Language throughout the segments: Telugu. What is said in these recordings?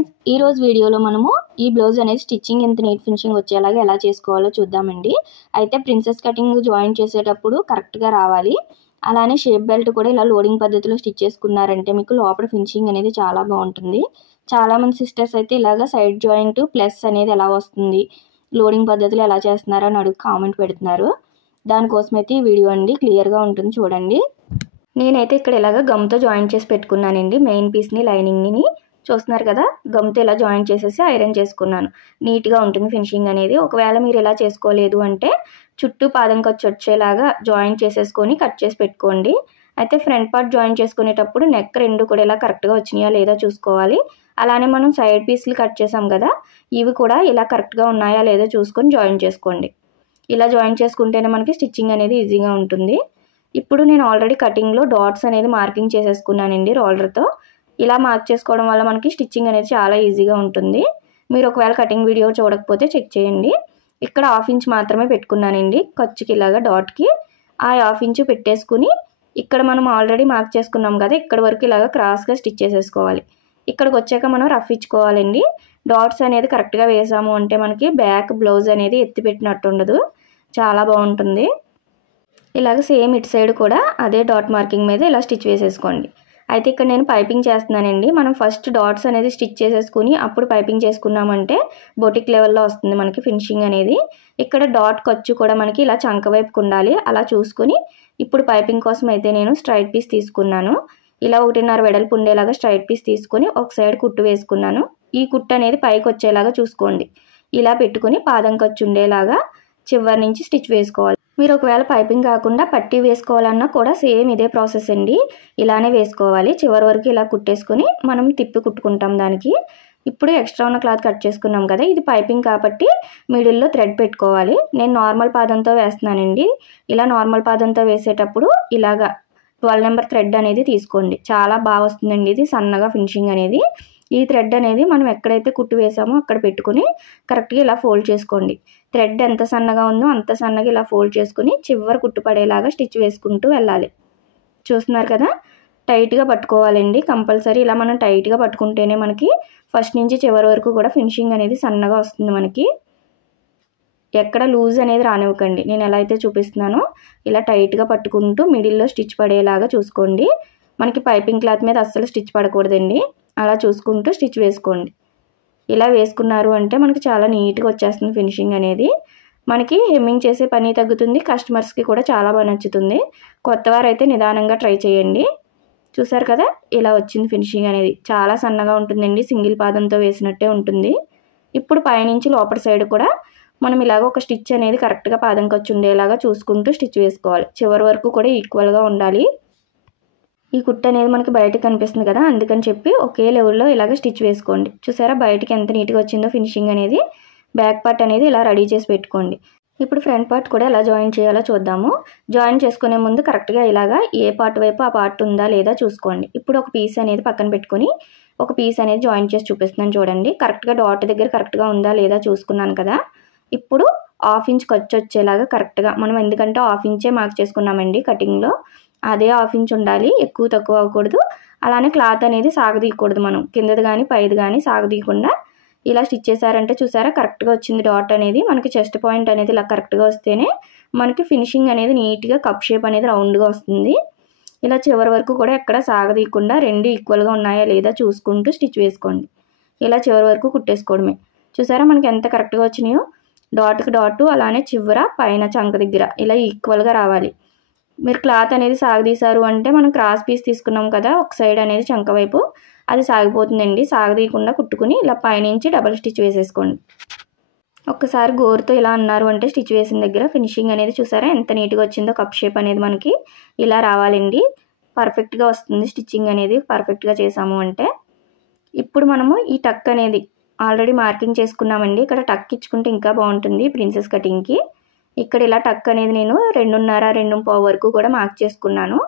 ఫ్రెండ్స్, ఈ రోజు వీడియోలో మనము ఈ బ్లౌజ్ అనేది స్టిచ్చింగ్ ఎంత నీట్ ఫినిషింగ్ వచ్చేలాగా ఎలా చేసుకోవాలో చూద్దామండి. అయితే ప్రిన్సెస్ కటింగ్ జాయిన్ చేసేటప్పుడు కరెక్ట్గా రావాలి. అలానే షేప్ బెల్ట్ కూడా ఇలా లోడింగ్ పద్ధతిలో స్టిచ్ చేసుకున్నారంటే మీకు లోపల ఫినిషింగ్ అనేది చాలా బాగుంటుంది. చాలామంది సిస్టర్స్ అయితే ఇలాగ సైడ్ జాయింట్ ప్లస్ అనేది ఎలా వస్తుంది, లోడింగ్ పద్ధతిలో ఎలా చేస్తున్నారో అని అడుగు కామెంట్ పెడుతున్నారు. దానికోసం అయితే ఈ వీడియో అండి క్లియర్గా ఉంటుంది చూడండి. నేనైతే ఇక్కడ ఇలాగ గమ్తో జాయిన్ చేసి పెట్టుకున్నానండి. మెయిన్ పీస్ని లైనింగ్ని చూస్తున్నారు కదా, గమ్తో ఇలా జాయిన్ చేసేసి ఐరన్ చేసుకున్నాను. నీట్గా ఉంటుంది ఫినిషింగ్ అనేది. ఒకవేళ మీరు ఇలా చేసుకోలేదు అంటే చుట్టూ పాదం ఖర్చు వచ్చేలాగా జాయిన్ చేసేసుకొని కట్ చేసి పెట్టుకోండి. అయితే ఫ్రంట్ పార్ట్ జాయిన్ చేసుకునేటప్పుడు నెక్ రెండు కూడా ఇలా కరెక్ట్గా వచ్చినాయా లేదా చూసుకోవాలి. అలానే మనం సైడ్ పీస్లు కట్ చేసాం కదా, ఇవి కూడా ఇలా కరెక్ట్గా ఉన్నాయా లేదో చూసుకొని జాయిన్ చేసుకోండి. ఇలా జాయిన్ చేసుకుంటేనే మనకి స్టిచ్చింగ్ అనేది ఈజీగా ఉంటుంది. ఇప్పుడు నేను ఆల్రెడీ కటింగ్లో డాట్స్ అనేది మార్కింగ్ చేసేసుకున్నానండి రోలర్తో. ఇలా మార్క్ చేసుకోవడం వల్ల మనకి స్టిచ్చింగ్ అనేది చాలా ఈజీగా ఉంటుంది. మీరు ఒకవేళ కటింగ్ వీడియో చూడకపోతే చెక్ చేయండి. ఇక్కడ 1/2 ఇంచ్ మాత్రమే పెట్టుకున్నానండి ఖర్చుకి, ఇలాగా డాట్కి ఆ 1/2 ఇంచ్ పెట్టేసుకుని ఇక్కడ మనం ఆల్రెడీ మార్క్ చేసుకున్నాం కదా, ఇక్కడ వరకు ఇలాగ క్రాస్గా స్టిచ్ చేసేసుకోవాలి. ఇక్కడికి వచ్చాక మనం రఫ్ ఇచ్చుకోవాలండి. డాట్స్ అనేది కరెక్ట్గా వేసాము అంటే మనకి బ్యాక్ బ్లౌజ్ అనేది ఎత్తి పెట్టినట్టు ఉండదు, చాలా బాగుంటుంది. ఇలాగ సేమ్ ఇటు సైడ్ కూడా అదే డాట్ మార్కింగ్ మీద ఇలా స్టిచ్ వేసేసుకోండి. అయితే ఇక్కడ నేను పైపింగ్ చేస్తున్నానండి. మనం ఫస్ట్ డాట్స్ అనేది స్టిచ్ చేసేసుకుని అప్పుడు పైపింగ్ చేసుకున్నామంటే బొటిక్ లెవెల్లో వస్తుంది మనకి ఫినిషింగ్ అనేది. ఇక్కడ డాట్ ఖర్చు కూడా మనకి ఇలా చంక వైపుకు ఉండాలి, అలా చూసుకుని ఇప్పుడు పైపింగ్ కోసం అయితే నేను స్ట్రైట్ పీస్ తీసుకున్నాను. ఇలా 1.5 వెడల్పు ఉండేలాగా స్ట్రైట్ పీస్ తీసుకొని ఒక సైడ్ కుట్టు వేసుకున్నాను. ఈ కుట్టు అనేది పైకి వచ్చేలాగా చూసుకోండి. ఇలా పెట్టుకుని పాదం ఖర్చు ఉండేలాగా చివరి నుంచి స్టిచ్ వేసుకోవాలి. మీరు ఒకవేళ పైపింగ్ కాకుండా పట్టీ వేసుకోవాలన్నా కూడా సేమ్ ఇదే ప్రాసెస్ అండి. ఇలానే వేసుకోవాలి. చివరి వరకు ఇలా కుట్టేసుకొని మనం తిప్పి కుట్టుకుంటాం దానికి. ఇప్పుడు ఎక్స్ట్రా ఉన్న క్లాత్ కట్ చేసుకున్నాం కదా, ఇది పైపింగ్ కాబట్టి మిడిల్లో థ్రెడ్ పెట్టుకోవాలి. నేను నార్మల్ పాదంతో వేస్తున్నానండి. ఇలా నార్మల్ పాదంతో వేసేటప్పుడు ఇలాగా 12 నెంబర్ థ్రెడ్ అనేది తీసుకోండి. చాలా బాగా వస్తుందండి ఇది సన్నగా ఫినిషింగ్ అనేది. ఈ థ్రెడ్ అనేది మనం ఎక్కడైతే కుట్టు వేసామో అక్కడ పెట్టుకుని కరెక్ట్గా ఇలా ఫోల్డ్ చేసుకోండి. థ్రెడ్ ఎంత సన్నగా ఉందో అంత సన్నగా ఇలా ఫోల్డ్ చేసుకుని చివరి కుట్టు పడేలాగా స్టిచ్ వేసుకుంటూ వెళ్ళాలి. చూస్తున్నారు కదా, టైట్గా పట్టుకోవాలండి కంపల్సరీ. ఇలా మనం టైట్గా పట్టుకుంటేనే మనకి ఫస్ట్ నుంచి చివరి వరకు కూడా ఫినిషింగ్ అనేది సన్నగా వస్తుంది మనకి. ఎక్కడ లూజ్ అనేది రానివ్వకండి. నేను ఎలా అయితే చూపిస్తున్నానో ఇలా టైట్గా పట్టుకుంటూ మిడిల్లో స్టిచ్ పడేలాగా చూసుకోండి. మనకి పైపింగ్ క్లాత్ మీద అస్సలు స్టిచ్ పడకూడదండి. అలా చూసుకుంటూ స్టిచ్ వేసుకోండి. ఇలా వేసుకున్నారు అంటే మనకి చాలా నీట్గా వచ్చేస్తుంది ఫినిషింగ్ అనేది. మనకి హెమ్మింగ్ చేసే పని తగ్గుతుంది, కస్టమర్స్కి కూడా చాలా బాగా నచ్చుతుంది. కొత్తవారు అయితే నిదానంగా ట్రై చేయండి. చూసారు కదా, ఇలా వచ్చింది ఫినిషింగ్ అనేది. చాలా సన్నగా ఉంటుందండి, సింగిల్ పాదంతో వేసినట్టే ఉంటుంది. ఇప్పుడు పైనుంచి లోపల సైడ్ కూడా మనం ఇలాగ ఒక స్టిచ్ అనేది కరెక్ట్గా పాదం ఖర్చు ఉండేలాగా చూసుకుంటూ స్టిచ్ వేసుకోవాలి. చివరి వరకు కూడా ఈక్వల్గా ఉండాలి. ఈ కుట్టు అనేది మనకి బయటకు కనిపిస్తుంది కదా, అందుకని చెప్పి ఒకే లెవెల్లో ఇలాగ స్టిచ్ వేసుకోండి. చూసారా బయటకి ఎంత నీట్గా వచ్చిందో ఫినిషింగ్ అనేది. బ్యాక్ పార్ట్ అనేది ఇలా రెడీ చేసి పెట్టుకోండి. ఇప్పుడు ఫ్రంట్ పార్ట్ కూడా ఎలా జాయిన్ చేయాలో చూద్దాము. జాయిన్ చేసుకునే ముందు కరెక్ట్గా ఇలాగా ఏ పార్ట్ వైపు ఆ పార్ట్ ఉందా లేదా చూసుకోండి. ఇప్పుడు ఒక పీస్ అనేది పక్కన పెట్టుకొని ఒక పీస్ అనేది జాయిన్ చేసి చూపిస్తున్నాను చూడండి. కరెక్ట్గా డాట్ దగ్గర కరెక్ట్గా ఉందా లేదా చూసుకున్నాను కదా. ఇప్పుడు 1/2 ఇంచ్ ఖర్చు వచ్చేలాగా కరెక్ట్గా మనం, ఎందుకంటే 1/2 ఇంచే మార్క్ చేసుకున్నామండి కటింగ్లో, అదే 1/2 ఇంచ్ ఉండాలి, ఎక్కువ తక్కువ అవ్వకూడదు. అలానే క్లాత్ అనేది సాగదీయకూడదు. మనం కిందది కానీ పైది కానీ సాగదీయకుండా ఇలా స్టిచ్ చేశారంటే చూసారా కరెక్ట్గా వచ్చింది డాట్ అనేది. మనకి చెస్ట్ పాయింట్ అనేది ఇలా కరెక్ట్గా వస్తేనే మనకి ఫినిషింగ్ అనేది నీట్గా కప్ షేప్ అనేది రౌండ్గా వస్తుంది. ఇలా చివరి వరకు కూడా ఎక్కడ సాగదీయకుండా రెండు ఈక్వల్గా ఉన్నాయా లేదా చూసుకుంటూ స్టిచ్ వేసుకోండి. ఇలా చివరి వరకు కుట్టేసుకోవడమే. చూసారా మనకి ఎంత కరెక్ట్గా వచ్చినాయో. డాట్కి డాటు, అలానే చివర పైన చంక దగ్గర ఇలా ఈక్వల్గా రావాలి. మీరు క్లాత్ అనేది సాగదీశారు అంటే మనం క్రాస్ పీస్ తీసుకున్నాం కదా ఒక సైడ్ అనేది చంక వైపు, అది సాగిపోతుందండి. సాగదీయకుండా కుట్టుకుని ఇలా పైనుంచి డబల్ స్టిచ్ వేసేసుకోండి. ఒక్కసారి గోరుతో ఇలా అన్నారు అంటే స్టిచ్ వేసిన దగ్గర ఫినిషింగ్ అనేది చూసారా ఎంత నీట్గా వచ్చిందో. కప్ షేప్ అనేది మనకి ఇలా రావాలండి. పర్ఫెక్ట్గా వస్తుంది స్టిచ్చింగ్ అనేది పర్ఫెక్ట్గా చేసాము అంటే. ఇప్పుడు మనము ఈ టక్ అనేది ఆల్రెడీ మార్కింగ్ చేసుకున్నామండి. ఇక్కడ టక్ ఇచ్చుకుంటే ఇంకా బాగుంటుంది ప్రిన్సెస్ కటింగ్కి. ఇక్కడ ఇలా టక్ అనేది నేను 2.5 2.5 వరకు కూడా మార్క్ చేసుకున్నాను.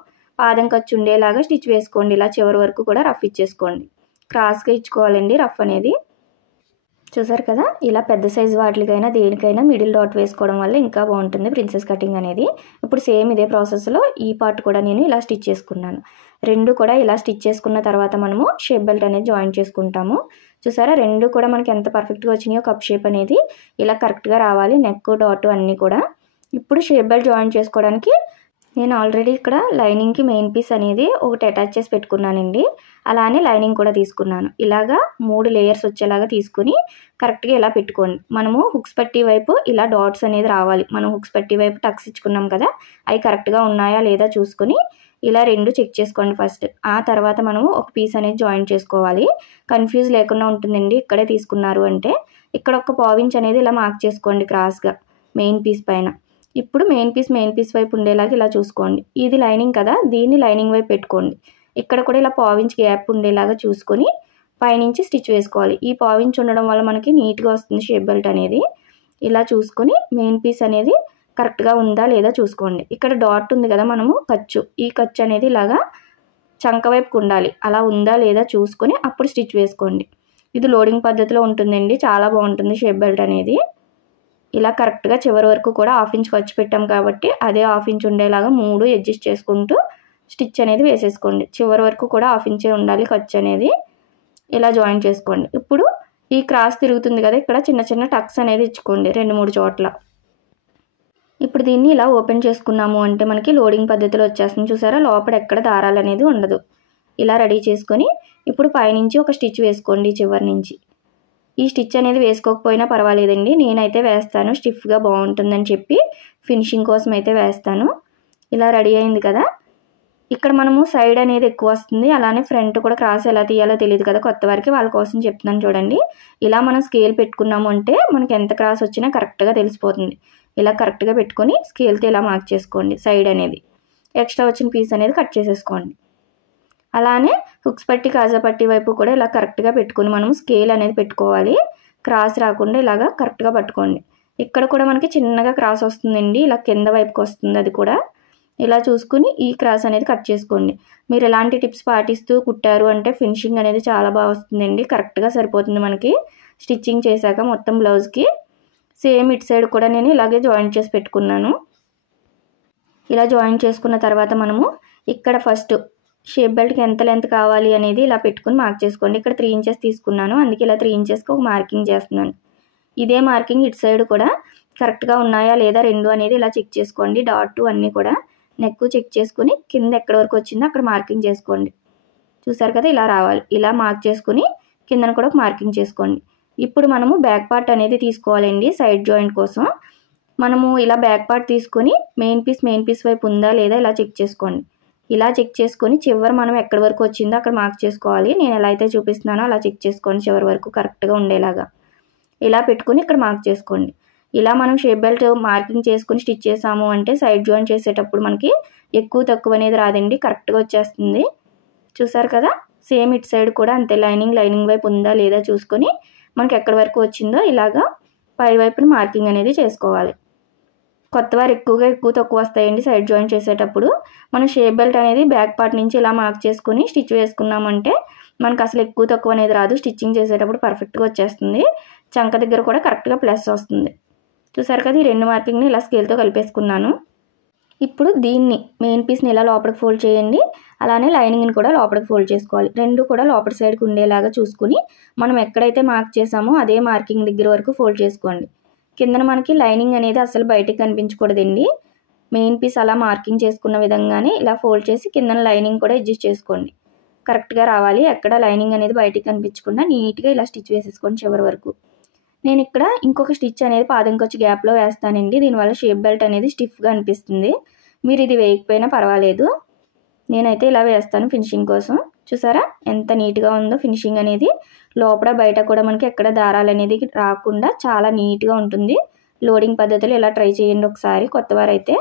పాదం ఖర్చు ఉండేలాగా స్టిచ్ వేసుకోండి. ఇలా చివరి వరకు కూడా రఫ్ ఇచ్చేసుకోండి. క్రాస్గా ఇచ్చుకోవాలండి రఫ్ అనేది. చూసారు కదా, ఇలా పెద్ద సైజు వాటికైనా దేనికైనా మిడిల్ డాట్ వేసుకోవడం వల్ల ఇంకా బాగుంటుంది ప్రిన్సెస్ కటింగ్ అనేది. ఇప్పుడు సేమ్ ఇదే ప్రాసెస్లో ఈ పార్ట్ కూడా నేను ఇలా స్టిచ్ చేసుకున్నాను. రెండు కూడా ఇలా స్టిచ్ చేసుకున్న తర్వాత మనము షేప్ బెల్ట్ అనేది జాయిన్ చేసుకుంటాము. చూసారా రెండు కూడా మనకి ఎంత పర్ఫెక్ట్గా వచ్చినాయో కప్ షేప్ అనేది ఇలా కరెక్ట్గా రావాలి. నెక్ డాట్ అన్నీ కూడా. ఇప్పుడు షేప్ బెల్ట్ జాయిన్ చేసుకోవడానికి నేను ఆల్రెడీ ఇక్కడ లైనింగ్కి మెయిన్ పీస్ అనేది ఒకటి అటాచ్ చేసి పెట్టుకున్నానండి. అలానే లైనింగ్ కూడా తీసుకున్నాను. ఇలాగా 3 లేయర్స్ వచ్చేలాగా తీసుకుని కరెక్ట్గా ఇలా పెట్టుకోండి. మనము హుక్స్ పట్టి వైపు ఇలా డాట్స్ అనేది రావాలి. మనం హుక్స్ పట్టి వైపు టక్స్ ఇచ్చుకున్నాం కదా, అవి కరెక్ట్గా ఉన్నాయా లేదా చూసుకొని ఇలా 2 చెక్ చేసుకోండి ఫస్ట్. ఆ తర్వాత మనము ఒక పీస్ అనేది జాయిన్ చేసుకోవాలి. కన్ఫ్యూజ్ లేకుండా ఉంటుందండి ఇక్కడే తీసుకున్నారు అంటే. ఇక్కడ ఒక పావించ్ అనేది ఇలా మార్క్ చేసుకోండి క్రాస్గా మెయిన్ పీస్ పైన. ఇప్పుడు మెయిన్ పీస్ వైపు ఉండేలాగా ఇలా చూసుకోండి. ఇది లైనింగ్ కదా, దీన్ని లైనింగ్ వైపు పెట్టుకోండి. ఇక్కడ కూడా ఇలా పావించ్ గ్యాప్ ఉండేలాగా చూసుకొని పైనుంచి స్టిచ్ వేసుకోవాలి. ఈ పావించ్ ఉండడం వల్ల మనకి నీట్గా వస్తుంది షేప్ బెల్ట్ అనేది. ఇలా చూసుకొని మెయిన్ పీస్ అనేది కరెక్ట్గా ఉందా లేదా చూసుకోండి. ఇక్కడ డాట్ ఉంది కదా మనము ఖర్చు, ఈ ఖర్చు అనేది ఇలాగా చంక వైపుకు ఉండాలి. అలా ఉందా లేదా చూసుకొని అప్పుడు స్టిచ్ వేసుకోండి. ఇది లోడింగ్ పద్ధతిలో ఉంటుందండి, చాలా బాగుంటుంది షేప్ బెల్ట్ అనేది. ఇలా కరెక్ట్గా చివరి వరకు కూడా 1/2 ఇంచ్ ఖర్చు పెట్టాం కాబట్టి అదే 1/2 ఇంచ్ ఉండేలాగా 3 అడ్జస్ట్ చేసుకుంటూ స్టిచ్ అనేది వేసేసుకోండి. చివరి వరకు కూడా 1/2 ఇంచే ఉండాలి ఖర్చు అనేది. ఇలా జాయిన్ చేసుకోండి. ఇప్పుడు ఈ క్రాస్ తిరుగుతుంది కదా, ఇక్కడ చిన్న చిన్న టక్స్ అనేది ఇచ్చుకోండి 2-3 చోట్ల. ఇప్పుడు దీన్ని ఇలా ఓపెన్ చేసుకున్నాము అంటే మనకి లోడింగ్ పద్ధతిలో వచ్చేస్తుంది. చూసారా, లోపల ఎక్కడ దారాలు అనేది ఉండదు. ఇలా రెడీ చేసుకొని ఇప్పుడు పైనుంచి ఒక స్టిచ్ వేసుకోండి చివరి నుంచి. ఈ స్టిచ్ అనేది వేసుకోకపోయినా పర్వాలేదండి, నేనైతే వేస్తాను, స్టిఫ్గా బాగుంటుందని చెప్పి ఫినిషింగ్ కోసం అయితే వేస్తాను. ఇలా రెడీ అయింది కదా. ఇక్కడ మనము సైడ్ అనేది ఎక్కువ వస్తుంది, అలానే ఫ్రంట్ కూడా క్రాస్ ఎలా తీయాలో తెలియదు కదా కొత్త వారికి, వాళ్ళ కోసం చెప్తున్నాను చూడండి. ఇలా మనం స్కేల్ పెట్టుకున్నాము అంటే మనకి ఎంత క్రాస్ వచ్చినా కరెక్ట్గా తెలిసిపోతుంది. ఇలా కరెక్ట్గా పెట్టుకొని స్కేల్తో ఇలా మార్క్ చేసుకోండి. సైడ్ అనేది ఎక్స్ట్రా వచ్చిన పీస్ అనేది కట్ చేసేసుకోండి. అలానే హుక్స్ పట్టి కాజా పట్టి వైపు కూడా ఇలా కరెక్ట్గా పెట్టుకొని మనం స్కేల్ అనేది పెట్టుకోవాలి. క్రాస్ రాకుండా ఇలాగా కరెక్ట్గా పట్టుకోండి. ఇక్కడ కూడా మనకి చిన్నగా క్రాస్ వస్తుందండి, ఇలా కింద వైపుకి వస్తుంది. అది కూడా ఇలా చూసుకుని ఈ క్రాస్ అనేది కట్ చేసుకోండి. మీరు ఎలాంటి టిప్స్ పాటిస్తూ కుట్టారు అంటే ఫినిషింగ్ అనేది చాలా బాగా వస్తుందండి, కరెక్ట్గా సరిపోతుంది మనకి స్టిచ్చింగ్ చేశాక మొత్తం బ్లౌజ్కి. సేమ్ ఇటు సైడ్ కూడా నేను ఇలాగే జాయిన్ చేసి పెట్టుకున్నాను. ఇలా జాయిన్ చేసుకున్న తర్వాత మనము ఇక్కడ ఫస్ట్ షేప్ బెల్ట్కి ఎంత లెంత్ కావాలి అనేది ఇలా పెట్టుకుని మార్క్ చేసుకోండి. ఇక్కడ 3 ఇంచెస్ తీసుకున్నాను, అందుకే ఇలా 3 ఇంచెస్కి ఒక మార్కింగ్ చేస్తున్నాను. ఇదే మార్కింగ్ ఇటు సైడ్ కూడా కరెక్ట్గా ఉన్నాయా లేదా 2 అనేది ఇలా చెక్ చేసుకోండి. డాట్ అన్నీ కూడా నెక్ చెక్ చేసుకుని కింద ఎక్కడి వరకు వచ్చిందో అక్కడ మార్కింగ్ చేసుకోండి. చూసారు కదా, ఇలా రావాలి. ఇలా మార్క్ చేసుకుని కిందన కూడా ఒక మార్కింగ్ చేసుకోండి. ఇప్పుడు మనము బ్యాక్ పార్ట్ అనేది తీసుకోవాలండి సైడ్ జాయింట్ కోసం. మనము ఇలా బ్యాక్ పార్ట్ తీసుకొని మెయిన్ పీస్ వైపు ఉందా లేదా ఇలా చెక్ చేసుకోండి. ఇలా చెక్ చేసుకొని చివరి మనం ఎక్కడి వరకు వచ్చిందో అక్కడ మార్క్ చేసుకోవాలి. నేను ఎలా అయితే చూపిస్తున్నానో అలా చెక్ చేసుకోండి చివరి వరకు కరెక్ట్గా ఉండేలాగా. ఇలా పెట్టుకుని ఇక్కడ మార్క్ చేసుకోండి. ఇలా మనం షేప్ బెల్ట్ మార్కింగ్ చేసుకుని స్టిచ్ చేసాము అంటే సైడ్ జాయిన్ చేసేటప్పుడు మనకి ఎక్కువ తక్కువ అనేది రాదండి, కరెక్ట్గా వచ్చేస్తుంది. చూసారు కదా, సేమ్ ఇటు సైడ్ కూడా అంతే. లైనింగ్ వైపు ఉందా లేదా చూసుకొని మనకి ఎక్కడి వరకు వచ్చిందో ఇలాగా పై వైపున మార్కింగ్ అనేది చేసుకోవాలి. కొత్త వారు ఎక్కువ తక్కువ వస్తాయండి సైడ్ జాయిన్ చేసేటప్పుడు. మనం షేప్ బెల్ట్ అనేది బ్యాక్ పార్ట్ నుంచి ఇలా మార్క్ చేసుకుని స్టిచ్ వేసుకున్నామంటే మనకు అసలు ఎక్కువ తక్కువ అనేది రాదు. స్టిచ్చింగ్ చేసేటప్పుడు పర్ఫెక్ట్గా వచ్చేస్తుంది. చంక దగ్గర కూడా కరెక్ట్గా ప్లస్ వస్తుంది. చూసారు కదా, ఈ 2 మార్కింగ్ని ఇలా స్కేల్తో కలిపేసుకున్నాను. ఇప్పుడు దీన్ని మెయిన్ పీస్ని ఇలా లోపలికి ఫోల్డ్ చేయండి. అలానే లైనింగ్ని కూడా లోపలికి ఫోల్డ్ చేసుకోవాలి. 2 కూడా లోపల సైడ్కి ఉండేలాగా చూసుకుని మనం ఎక్కడైతే మార్క్ చేసామో అదే మార్కింగ్ దగ్గర వరకు ఫోల్డ్ చేసుకోండి. కిందన మనకి లైనింగ్ అనేది అసలు బయటకు కనిపించకూడదండి. మెయిన్ పీస్ అలా మార్కింగ్ చేసుకున్న విధంగానే ఇలా ఫోల్డ్ చేసి కిందన లైనింగ్ కూడా అడ్జస్ట్ చేసుకోండి. కరెక్ట్గా రావాలి. ఎక్కడ లైనింగ్ అనేది బయటకు కనిపించకుండా నీట్గా ఇలా స్టిచ్ వేసేసుకోండి చివరి వరకు. నేను ఇక్కడ ఇంకొక స్టిచ్ అనేది పాదంకొచ్చి గ్యాప్లో వేస్తానండి. దీనివల్ల షేప్ బెల్ట్ అనేది స్టిఫ్గా అనిపిస్తుంది. మీరు ఇది వేయకపోయినా పర్వాలేదు, నేనైతే ఇలా వేస్తాను ఫినిషింగ్ కోసం. చూసారా ఎంత నీట్గా ఉందో ఫినిషింగ్ అనేది. లోపల బయట కూడా మనకి ఎక్కడ దారాలు అనేది రాకుండా చాలా నీట్గా ఉంటుంది. లోడింగ్ పద్ధతిలో ఇలా ట్రై చేయండి ఒకసారి కొత్తవారైతే.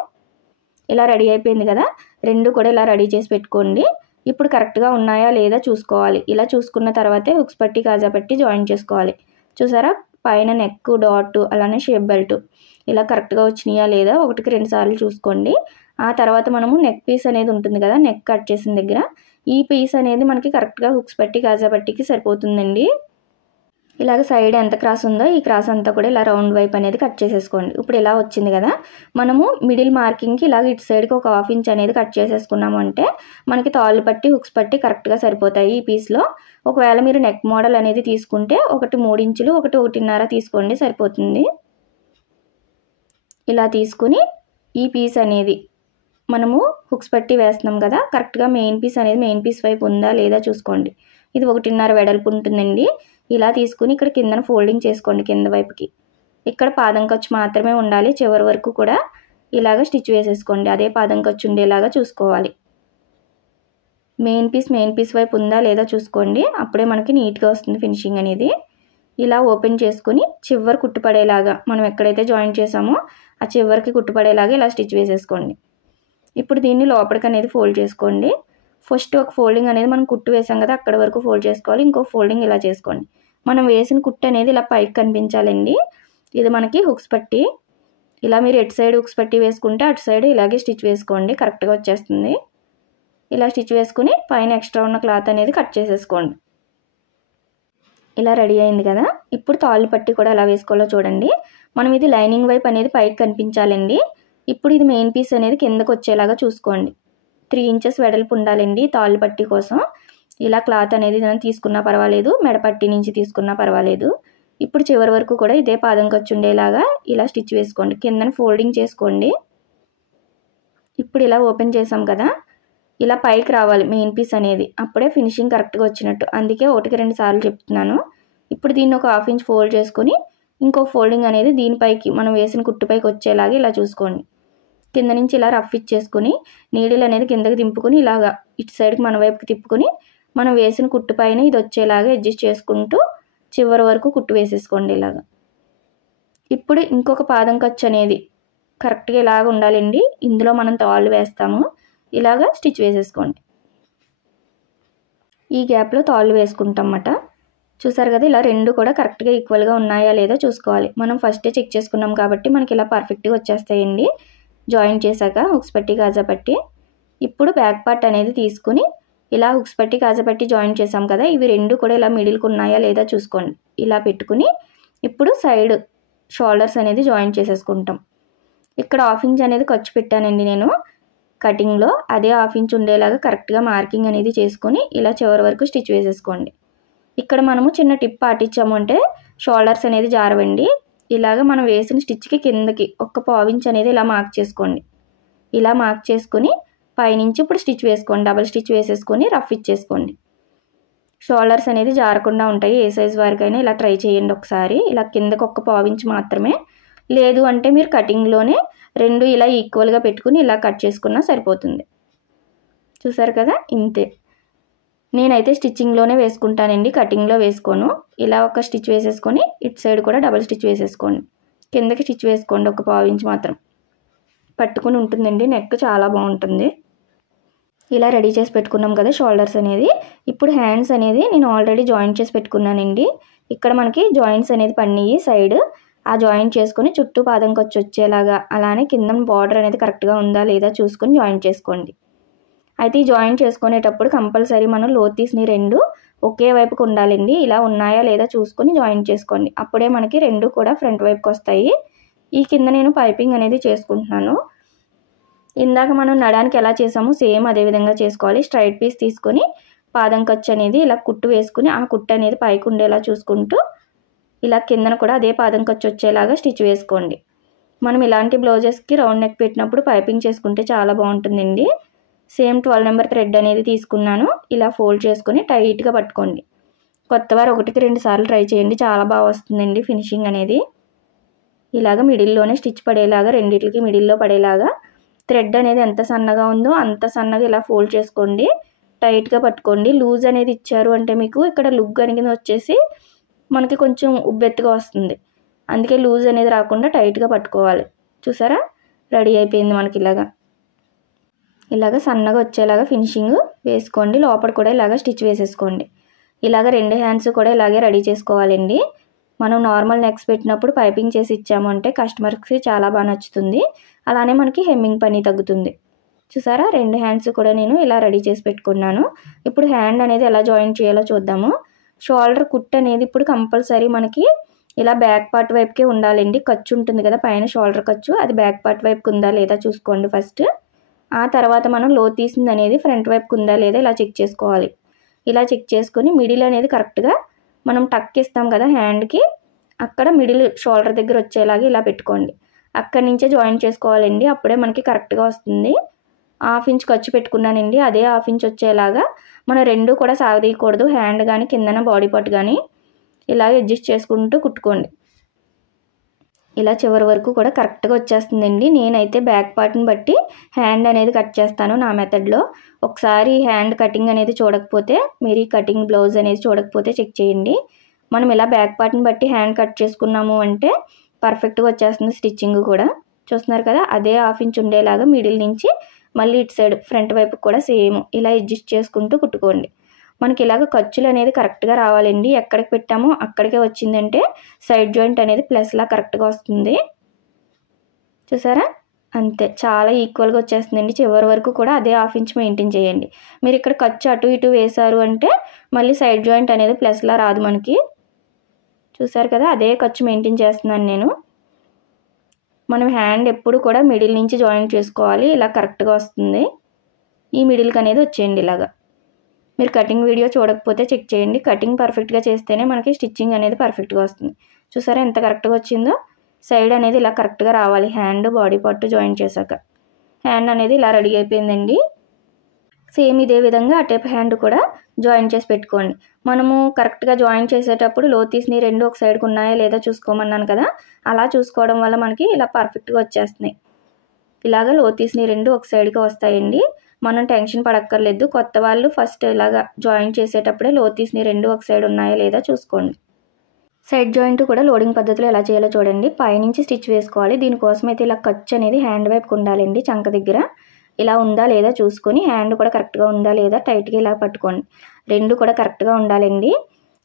ఇలా రెడీ అయిపోయింది కదా, 2 కూడా ఇలా రెడీ చేసి పెట్టుకోండి. ఇప్పుడు కరెక్ట్గా ఉన్నాయా లేదా చూసుకోవాలి. ఇలా చూసుకున్న తర్వాతే హుక్స్ పట్టి కాజా పట్టి జాయిన్ చేసుకోవాలి. చూసారా, పైన నెక్ డాట్ అలానే షేప్ బెల్ట్ ఇలా కరెక్ట్గా వచ్చినాయా లేదా 1కి 2 సార్లు చూసుకోండి. ఆ తర్వాత మనము నెక్ పీస్ అనేది ఉంటుంది కదా, నెక్ కట్ చేసిన దగ్గర ఈ పీస్ అనేది మనకి కరెక్ట్గా హుక్స్ పట్టి కాజా పట్టికి సరిపోతుందండి. ఇలాగ సైడ్ ఎంత క్రాస్ ఉందో ఈ క్రాస్ అంతా కూడా ఇలా రౌండ్ వైపు అనేది కట్ చేసేసుకోండి. ఇప్పుడు ఇలా వచ్చింది కదా, మనము మిడిల్ మార్కింగ్కి ఇలాగ ఇటు సైడ్కి ఒక 1/2 ఇంచ్ అనేది కట్ చేసేసుకున్నాము అంటే మనకి తాళ్ళు పట్టి హుక్స్ పట్టి కరెక్ట్గా సరిపోతాయి ఈ పీస్లో. ఒకవేళ మీరు నెక్ మోడల్ అనేది తీసుకుంటే ఒకటి 3 ఇంచులు ఒకటి 1.5 తీసుకోండి సరిపోతుంది. ఇలా తీసుకుని ఈ పీస్ అనేది మనము హుక్స్ పట్టి వేస్తున్నాం కదా, కరెక్ట్గా మెయిన్ పీస్ అనేది మెయిన్ పీస్ వైపు ఉందా లేదా చూసుకోండి. ఇది 1.5 వెడల్పు ఉంటుందండి. ఇలా తీసుకుని ఇక్కడ కిందన ఫోల్డింగ్ చేసుకోండి కింద వైపుకి. ఇక్కడ పాదం ఖర్చు మాత్రమే ఉండాలి, చివరి వరకు కూడా ఇలాగ స్టిచ్ వేసేసుకోండి. అదే పాదం ఖర్చు ఉండేలాగా చూసుకోవాలి. మెయిన్ పీస్ వైపు ఉందా లేదా చూసుకోండి, అప్పుడే మనకి నీట్గా వస్తుంది ఫినిషింగ్ అనేది. ఇలా ఓపెన్ చేసుకుని చివరి కుట్టుపడేలాగా మనం ఎక్కడైతే జాయిన్ చేసామో ఆ చివరికి కుట్టుపడేలాగా ఇలా స్టిచ్ వేసేసుకోండి. ఇప్పుడు దీన్ని లోపలికి అనేది ఫోల్డ్ చేసుకోండి. ఫస్ట్ ఒక ఫోల్డింగ్ అనేది మనం కుట్టు వేసాం కదా, అక్కడ వరకు ఫోల్డ్ చేసుకోవాలి. ఇంకో ఫోల్డింగ్ ఇలా చేసుకోండి. మనం వేసిన కుట్టు అనేది ఇలా పైకి కనిపించాలండి. ఇది మనకి హుక్స్ పట్టి. ఇలా మీరు ఎటు సైడ్ హుక్స్ పట్టి వేసుకుంటే అటు సైడ్ ఇలాగే స్టిచ్ వేసుకోండి, కరెక్ట్గా వచ్చేస్తుంది. ఇలా స్టిచ్ వేసుకుని పైన ఎక్స్ట్రా ఉన్న క్లాత్ అనేది కట్ చేసేసుకోండి. ఇలా రెడీ అయింది కదా, ఇప్పుడు తాళ్ళు పట్టి కూడా ఎలా వేసుకోవాలో చూడండి. మనం ఇది లైనింగ్ వైపు అనేది పైకి కనిపించాలండి. ఇప్పుడు ఇది మెయిన్ పీస్ అనేది కిందకు వచ్చేలాగా చూసుకోండి. 3 ఇంచెస్ వెడల్పు ఉండాలండి తాళ్ళు పట్టి కోసం. ఇలా క్లాత్ అనేది తీసుకున్నా పర్వాలేదు, మెడపట్టి నుంచి తీసుకున్నా పర్వాలేదు. ఇప్పుడు చివరి వరకు కూడా ఇదే పాదం ఖర్చు ఉండేలాగా ఇలా స్టిచ్ వేసుకోండి. కిందన ఫోల్డింగ్ చేసుకోండి. ఇప్పుడు ఇలా ఓపెన్ చేసాం కదా, ఇలా పైకి రావాలి మెయిన్ పీస్ అనేది, అప్పుడే ఫినిషింగ్ కరెక్ట్గా వచ్చినట్టు. అందుకే 1కి 2 సార్లు చెప్తున్నాను. ఇప్పుడు దీన్ని ఒక 1/2 ఇంచ్ ఫోల్డ్ చేసుకొని ఇంకో ఫోల్డింగ్ అనేది దీనిపైకి మనం వేసిన కుట్టుపైకి వచ్చేలాగా ఇలా చూసుకోండి. కింద నుంచి ఇలా రఫ్ ఇచ్చేసుకుని నీడిల్ అనేది కిందకి దింపుకుని ఇలాగా ఇటు సైడ్కి మన వైపుకి తిప్పుకొని మనం వేసిన కుట్టు పైన ఇది వచ్చేలాగా అడ్జస్ట్ చేసుకుంటూ చివరి వరకు కుట్టు వేసేసుకోండి ఇలాగా. ఇప్పుడు ఇంకొక పాదం ఖర్చు అనేది కరెక్ట్గా ఇలాగ ఉండాలండి. ఇందులో మనం తాళ్ళు వేస్తాము. ఇలాగా స్టిచ్ వేసేసుకోండి. ఈ గ్యాప్లో తాళ్ళు వేసుకుంటాం అన్నమాట. చూసారు కదా, ఇలా రెండు కూడా కరెక్ట్గా ఈక్వల్గా ఉన్నాయా లేదా చూసుకోవాలి. మనం ఫస్టే చెక్ చేసుకున్నాం కాబట్టి మనకి ఇలా పర్ఫెక్ట్గా వచ్చేస్తాయండి జాయిన్ చేశాక హుక్స్ పట్టి కాజా పట్టి. ఇప్పుడు బ్యాక్ పార్ట్ అనేది తీసుకుని ఇలా హుక్స్ పట్టి కాజా పట్టి జాయిన్ చేసాం కదా, ఇవి రెండు కూడా ఇలా మిడిల్కి ఉన్నాయా లేదా చూసుకోండి. ఇలా పెట్టుకుని ఇప్పుడు సైడ్ షోల్డర్స్ అనేది జాయిన్ చేసేసుకుంటాం. ఇక్కడ 1/2 ఇంచ్ అనేది ఖర్చు పెట్టానండి నేను కటింగ్లో. అదే 1/2 ఇంచ్ ఉండేలాగా కరెక్ట్గా మార్కింగ్ అనేది చేసుకొని ఇలా చివరి వరకు స్టిచ్ వేసేసుకోండి. ఇక్కడ మనము చిన్న టిప్ పాటించాము అంటే షోల్డర్స్ అనేది జారవండి. ఇలాగ మనం వేసిన స్టిచ్కి కిందకి ఒక 1/4 ఇంచ్ అనేది ఇలా మార్క్ చేసుకోండి. ఇలా మార్క్ చేసుకుని పైనుంచి ఇప్పుడు స్టిచ్ వేసుకోండి. డబల్ స్టిచ్ వేసేసుకొని రఫ్ ఇచ్చేసుకోండి. షోల్డర్స్ అనేది జారకుండా ఉంటాయి. ఏ సైజ్ వరకైనా ఇలా ట్రై చేయండి ఒకసారి. ఇలా కిందకి ఒక 1/4 ఇంచ్ మాత్రమే, లేదు అంటే మీరు కటింగ్లోనే రెండు ఇలా ఈక్వల్గా పెట్టుకుని ఇలా కట్ చేసుకున్నా సరిపోతుంది. చూసారు కదా, ఇంతే. నేనైతే స్టిచ్చింగ్లోనే వేసుకుంటానండి, కటింగ్లో వేసుకోను. ఇలా ఒక స్టిచ్ వేసేసుకొని ఇటు సైడ్ కూడా డబల్ స్టిచ్ వేసేసుకోండి. కిందకి స్టిచ్ వేసుకోండి ఒక 1/4 ఇంచ్ మాత్రం. పట్టుకుని ఉంటుందండి, నెక్ చాలా బాగుంటుంది. ఇలా రెడీ చేసి పెట్టుకున్నాం కదా షోల్డర్స్ అనేది. ఇప్పుడు హ్యాండ్స్ అనేది నేను ఆల్రెడీ జాయింట్ చేసి పెట్టుకున్నానండి. ఇక్కడ మనకి జాయింట్స్ అనేది పడినాయి సైడ్. ఆ జాయింట్ చేసుకొని చుట్టూ పాదం ఖర్చు వచ్చేలాగా, అలానే కింద బార్డర్ అనేది కరెక్ట్గా ఉందా లేదా చూసుకొని జాయింట్ చేసుకోండి. అయితే ఈ జాయింట్ చేసుకునేటప్పుడు కంపల్సరీ మనం లోత్ తీసిన రెండు ఒకే వైపుకి ఉండాలండి. ఇలా ఉన్నాయా లేదా చూసుకొని జాయింట్ చేసుకోండి. అప్పుడే మనకి రెండు కూడా ఫ్రంట్ వైపుకి వస్తాయి. ఈ కింద నేను పైపింగ్ అనేది చేసుకుంటున్నాను. ఇందాక మనం నడానికి ఎలా చేసామో సేమ్ అదే విధంగా చేసుకోవాలి. స్ట్రైట్ పీస్ తీసుకొని పాదం ఖర్చు అనేది ఇలా కుట్టు వేసుకుని ఆ కుట్టు అనేది పైకి ఉండేలా చూసుకుంటూ ఇలా కిందన కూడా అదే పాదం ఖర్చు వచ్చేలాగా స్టిచ్ వేసుకోండి. మనం ఇలాంటి బ్లౌజెస్కి రౌండ్ నెక్ పెట్టినప్పుడు పైపింగ్ చేసుకుంటే చాలా బాగుంటుందండి. సేమ్ 12 నెంబర్ థ్రెడ్ అనేది తీసుకున్నాను. ఇలా ఫోల్డ్ చేసుకొని టైట్గా పట్టుకోండి. కొత్తవారు 1కి 2 సార్లు ట్రై చేయండి, చాలా బాగా వస్తుందండి ఫినిషింగ్ అనేది. ఇలాగ మిడిల్లోనే స్టిచ్ పడేలాగా, రెండింటికి మిడిల్లో పడేలాగా థ్రెడ్ అనేది ఎంత సన్నగా ఉందో అంత సన్నగా ఇలా ఫోల్డ్ చేసుకోండి. టైట్గా పట్టుకోండి. లూజ్ అనేది ఇచ్చారు అంటే మీకు ఇక్కడ లుక్ అనేది వచ్చేసి మనకి కొంచెం ఉబ్బెత్తుగా వస్తుంది. అందుకే లూజ్ అనేది రాకుండా టైట్గా పట్టుకోవాలి. చూసారా, రెడీ అయిపోయింది మనకి. ఇలాగ సన్నగా వచ్చేలాగా ఫినిషింగ్ వేసుకోండి. లోపల కూడా ఇలాగ స్టిచ్ వేసేసుకోండి. ఇలాగ రెండు హ్యాండ్స్ కూడా ఇలాగే రెడీ చేసుకోవాలండి. మనం నార్మల్ నెక్స్ పెట్టినప్పుడు పైపింగ్ చేసి ఇచ్చాము అంటే కస్టమర్కి చాలా బాగా నచ్చుతుంది. అలానే మనకి హెమ్మింగ్ పని తగ్గుతుంది. చూసారా, రెండు హ్యాండ్స్ కూడా నేను ఇలా రెడీ చేసి పెట్టుకున్నాను. ఇప్పుడు హ్యాండ్ అనేది ఎలా జాయిన్ చేయాలో చూద్దాము. షోల్డర్ కుట్టు అనేది ఇప్పుడు కంపల్సరీ మనకి ఇలా బ్యాక్ పార్ట్ వైపుకే ఉండాలండి. ఖర్చు ఉంటుంది కదా పైన షోల్డర్ ఖర్చు, అది బ్యాక్ పార్ట్ వైపుకి ఉందా లేదా చూసుకోండి ఫస్ట్. ఆ తర్వాత మనం లో తీసింది అనేది ఫ్రంట్ వైపుకి ఉందా లేదా ఇలా చెక్ చేసుకోవాలి. ఇలా చెక్ చేసుకొని మిడిల్ అనేది కరెక్ట్గా మనం టక్ ఇస్తాం కదా హ్యాండ్కి, అక్కడ మిడిల్ షోల్డర్ దగ్గర వచ్చేలాగా ఇలా పెట్టుకోండి. అక్కడి నుంచే జాయిన్ చేసుకోవాలండి, అప్పుడే మనకి కరెక్ట్గా వస్తుంది. 1/2 ఇంచ్ ఖర్చు పెట్టుకున్నానండి, అదే 1/2 ఇంచ్ వచ్చేలాగా మనం రెండు కూడా సాగదీయకూడదు. హ్యాండ్ కానీ కిందన బాడీ పార్ట్ కానీ ఇలాగ అడ్జస్ట్ చేసుకుంటూ కుట్టుకోండి. ఇలా చివరి వరకు కూడా కరెక్ట్గా వచ్చేస్తుందండి. నేనైతే బ్యాక్ పార్ట్ని బట్టి హ్యాండ్ అనేది కట్ చేస్తాను నా మెథడ్లో. ఒకసారి హ్యాండ్ కటింగ్ అనేది చూడకపోతే, మీరు ఈ కటింగ్ బ్లౌజ్ అనేది చూడకపోతే చెక్ చేయండి. మనం ఇలా బ్యాక్ పార్ట్ని బట్టి హ్యాండ్ కట్ చేసుకున్నాము అంటే పర్ఫెక్ట్గా వచ్చేస్తుంది స్టిచ్చింగ్ కూడా. చూస్తున్నారు కదా, అదే 1/2 ఇంచ్ ఉండేలాగా మిడిల్ నుంచి మళ్ళీ ఇటు సైడ్ ఫ్రంట్ వైపు కూడా సేమ్ ఇలా అడ్జస్ట్ చేసుకుంటూ కుట్టుకోండి. మనకి ఇలాగ ఖర్చులు అనేది కరెక్ట్గా రావాలండి. ఎక్కడికి పెట్టామో అక్కడికే వచ్చిందంటే సైడ్ జాయింట్ అనేది ప్లస్లా కరెక్ట్గా వస్తుంది. చూసారా, అంతే, చాలా ఈక్వల్గా వచ్చేస్తుందండి. చివరి వరకు కూడా అదే 1/2 ఇంచ్ మెయింటైన్ చేయండి. మీరు ఇక్కడ ఖర్చు అటు ఇటు వేశారు అంటే మళ్ళీ సైడ్ జాయింట్ అనేది ప్లస్లా రాదు మనకి. చూసారు కదా, అదే ఖర్చు మెయింటైన్ చేస్తున్నాను నేను. మనం హ్యాండ్ ఎప్పుడు కూడా మిడిల్ నుంచి జాయిన్ చేసుకోవాలి. ఇలా కరెక్ట్గా వస్తుంది. ఈ మిడిల్కి అనేది వచ్చేయండి ఇలాగా. మీరు కటింగ్ వీడియో చూడకపోతే చెక్ చేయండి. కటింగ్ పర్ఫెక్ట్గా చేస్తేనే మనకి స్టిచ్చింగ్ అనేది పర్ఫెక్ట్గా వస్తుంది. చూసారా ఎంత కరెక్ట్గా వచ్చిందో. సైడ్ అనేది ఇలా కరెక్ట్గా రావాలి హ్యాండ్ బాడీ పార్ట్ జాయిన్ చేశాక. హ్యాండ్ అనేది ఇలా రెడీ అయిపోయిందండి. సేమ్ ఇదే విధంగా అటేపు హ్యాండ్ కూడా జాయిన్ చేసి పెట్టుకోండి. మనము కరెక్ట్గా జాయిన్ చేసేటప్పుడు లో తీసినవి రెండు ఒక సైడ్కి ఉన్నాయా లేదా చూసుకోమన్నాను కదా, అలా చూసుకోవడం వల్ల మనకి ఇలా పర్ఫెక్ట్గా వచ్చేస్తున్నాయి. ఇలాగ లో తీసినవి రెండు ఒక సైడ్కి వస్తాయండి. మనం టెన్షన్ పడక్కర్లేదు. కొత్త వాళ్ళు ఫస్ట్ ఇలాగ జాయిన్ చేసేటప్పుడే లో తీసినవి రెండు ఒక సైడ్ ఉన్నాయా లేదా చూసుకోండి. సైడ్ జాయింట్ కూడా లోడింగ్ పద్ధతిలో ఎలా చేయాలో చూడండి. పైనుంచి స్టిచ్ వేసుకోవాలి. దీనికోసం అయితే ఇలా ఖర్చు అనేది హ్యాండ్ వైపుకి ఉండాలండి. చంక దగ్గర ఇలా ఉందా లేదా చూసుకొని హ్యాండ్ కూడా కరెక్ట్గా ఉందా లేదా టైట్గా ఇలా పట్టుకోండి. రెండు కూడా కరెక్ట్గా ఉండాలండి.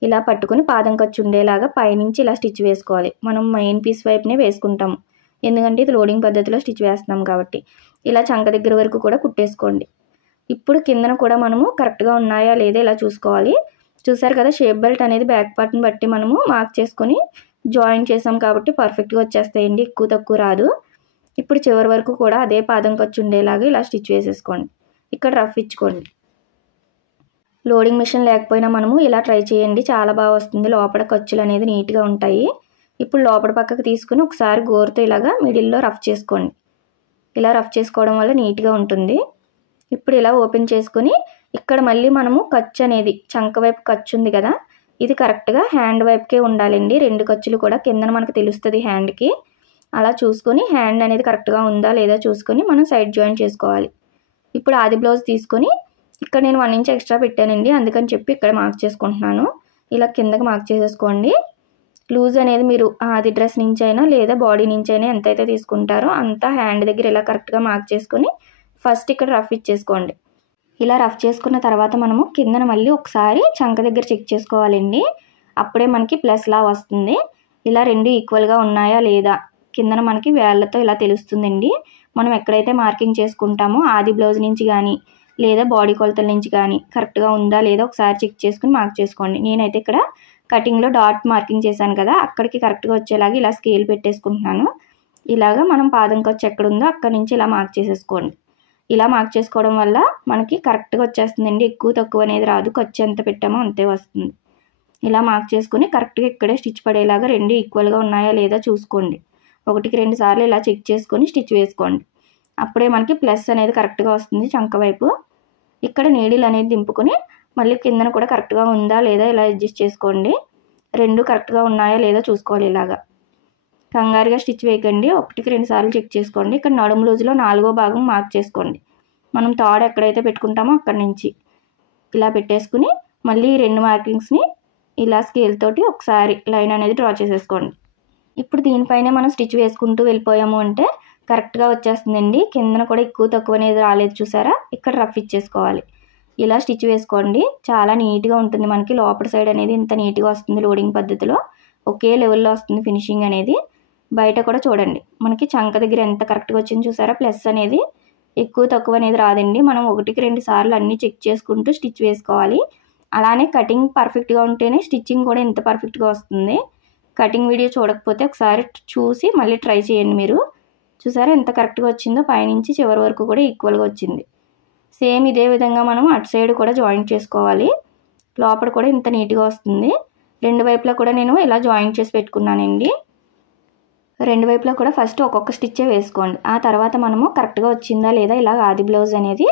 ఇలా పట్టుకొని పాదం ఖర్చు ఉండేలాగా పైనుంచి ఇలా స్టిచ్ వేసుకోవాలి. మనం మెయిన్ పీస్ వైపునే వేసుకుంటాము, ఎందుకంటే ఇది లోడింగ్ పద్ధతిలో స్టిచ్ వేస్తున్నాం కాబట్టి. ఇలా చంక దగ్గర వరకు కూడా కుట్టేసుకోండి. ఇప్పుడు కిందన కూడా మనము కరెక్ట్గా ఉన్నాయా లేదా ఇలా చూసుకోవాలి. చూసారు కదా, షేప్ బెల్ట్ అనేది బ్యాక్ పార్ట్ని బట్టి మనము మార్క్ చేసుకొని జాయిన్ చేసాం కాబట్టి పర్ఫెక్ట్గా వచ్చేస్తాయండి, ఎక్కువ తక్కువ రాదు. ఇప్పుడు చివరి వరకు కూడా అదే పాదం ఖర్చు ఉండేలాగా ఇలా స్టిచ్ వేసేసుకోండి. ఇక్కడ రఫ్ ఇచ్చుకోండి. లోడింగ్ మిషన్ లేకపోయినా మనము ఇలా ట్రై చేయండి, చాలా బాగా వస్తుంది. లోపల ఖర్చులు అనేది నీట్గా ఉంటాయి. ఇప్పుడు లోపల పక్కకు తీసుకుని ఒకసారి గోరుతో ఇలాగా మిడిల్లో రఫ్ చేసుకోండి. ఇలా రఫ్ చేసుకోవడం వల్ల నీట్గా ఉంటుంది. ఇప్పుడు ఇలా ఓపెన్ చేసుకొని ఇక్కడ మళ్ళీ మనము ఖర్చు అనేది చంక వైపు ఖర్చు ఉంది కదా, ఇది కరెక్ట్గా హ్యాండ్ వైపుకే ఉండాలండి. రెండు ఖర్చులు కూడా కిందన మనకు తెలుస్తుంది హ్యాండ్కి. అలా చూసుకొని హ్యాండ్ అనేది కరెక్ట్గా ఉందా లేదా చూసుకొని మనం సైడ్ జాయిన్ చేసుకోవాలి. ఇప్పుడు ఆది బ్లౌజ్ తీసుకొని ఇక్కడ నేను 1 ఇంచ్ ఎక్స్ట్రా పెట్టానండి, అందుకని చెప్పి ఇక్కడ మార్క్ చేసుకుంటున్నాను. ఇలా కిందకి మార్క్ చేసేసుకోండి. లూజ్ అనేది మీరు ఆది డ్రెస్ నుంచి అయినా లేదా బాడీ నుంచి అయినా ఎంతైతే తీసుకుంటారో అంతా హ్యాండ్ దగ్గర ఇలా కరెక్ట్గా మార్క్ చేసుకొని ఫస్ట్ ఇక్కడ రఫ్ ఇచ్చేసుకోండి. ఇలా రఫ్ చేసుకున్న తర్వాత మనము కిందన మళ్ళీ ఒకసారి చంక దగ్గర చెక్ చేసుకోవాలండి. అప్పుడే మనకి ప్లస్లా వస్తుంది. ఇలా రెండు ఈక్వల్గా ఉన్నాయా లేదా కిందన మనకి వేళ్ళతో ఇలా తెలుస్తుందండి. మనం ఎక్కడైతే మార్కింగ్ చేసుకుంటామో ఆది బ్లౌజ్ నుంచి కానీ లేదా బాడీ కొలతల నుంచి కానీ కరెక్ట్గా ఉందా లేదా ఒకసారి చెక్ చేసుకుని మార్క్ చేసుకోండి. నేనైతే ఇక్కడ కటింగ్లో డాట్ మార్కింగ్ చేశాను కదా, అక్కడికి కరెక్ట్గా వచ్చేలాగా ఇలా స్కేల్ పెట్టేసుకుంటున్నాను. ఇలాగా మనం పాదం ఖర్చు ఎక్కడ ఉందో అక్కడి నుంచి ఇలా మార్క్ చేసేసుకోండి. ఇలా మార్క్ చేసుకోవడం వల్ల మనకి కరెక్ట్గా వచ్చేస్తుందండి, ఎక్కువ తక్కువ అనేది రాదు. ఖర్చు ఎంత పెట్టామో అంతే వస్తుంది. ఇలా మార్క్ చేసుకుని కరెక్ట్గా ఇక్కడే స్టిచ్ పడేలాగా రెండు ఈక్వల్గా ఉన్నాయా లేదా చూసుకోండి. 1-2 సార్లు ఇలా చెక్ చేసుకొని స్టిచ్ వేసుకోండి. అప్పుడే మనకి ప్లస్ అనేది కరెక్ట్గా వస్తుంది చంక వైపు. ఇక్కడ నీడిల్ అనేది దింపుకొని మళ్ళీ కిందన కూడా కరెక్ట్గా ఉందా లేదా ఇలా అడ్జస్ట్ చేసుకోండి. రెండు కరెక్ట్గా ఉన్నాయా లేదా చూసుకోవాలి. ఇలాగా కంగారుగా స్టిచ్ వేయకండి, 1-2 సార్లు చెక్ చేసుకోండి. ఇక్కడ నడుము లూజులో 4వ భాగం మార్క్ చేసుకోండి. మనం తాడు ఎక్కడైతే పెట్టుకుంటామో అక్కడి నుంచి ఇలా పెట్టేసుకుని మళ్ళీ 2 మార్కింగ్స్ని ఇలా స్కేల్ తోటి ఒకసారి లైన్ అనేది డ్రా చేసేసుకోండి. ఇప్పుడు దీనిపైనే మనం స్టిచ్ వేసుకుంటూ వెళ్ళిపోయాము అంటే కరెక్ట్గా వచ్చేస్తుందండి. కిందన కూడా ఎక్కువ తక్కువ అనేది రాలేదు చూసారా, ఇక్కడ రఫ్ ఇచ్చేసుకోవాలి. ఇలా స్టిచ్ వేసుకోండి, చాలా నీట్గా ఉంటుంది. మనకి లోపల సైడ్ అనేది ఇంత నీట్గా వస్తుంది. లోడింగ్ పద్ధతిలో ఒకే లెవెల్లో వస్తుంది ఫినిషింగ్ అనేది. బయట కూడా చూడండి మనకి చంక దగ్గర ఎంత కరెక్ట్గా వచ్చింది చూసారా. ప్లస్ అనేది ఎక్కువ తక్కువ అనేది రాదండి. మనం 1-2 సార్లు అన్నీ చెక్ చేసుకుంటూ స్టిచ్ వేసుకోవాలి. అలానే కటింగ్ పర్ఫెక్ట్గా ఉంటేనే స్టిచ్చింగ్ కూడా ఇంత పర్ఫెక్ట్గా వస్తుంది. కటింగ్ వీడియో చూడకపోతే ఒకసారి చూసి మళ్ళీ ట్రై చేయండి మీరు. చూసారా ఎంత కరెక్ట్గా వచ్చిందో, పైనుంచి చివరి వరకు కూడా ఈక్వల్గా వచ్చింది. సేమ్ ఇదే విధంగా మనం అటు సైడ్ కూడా జాయింట్ చేసుకోవాలి. లోపల కూడా ఇంత నీట్గా వస్తుంది. రెండు వైపులా కూడా నేను ఇలా జాయింట్ చేసి పెట్టుకున్నానండి. రెండు వైపులా కూడా ఫస్ట్ ఒక్కొక్క స్టిచ్చే వేసుకోండి. ఆ తర్వాత మనము కరెక్ట్గా వచ్చిందా లేదా ఇలా ఆది బ్లౌజ్ అనేది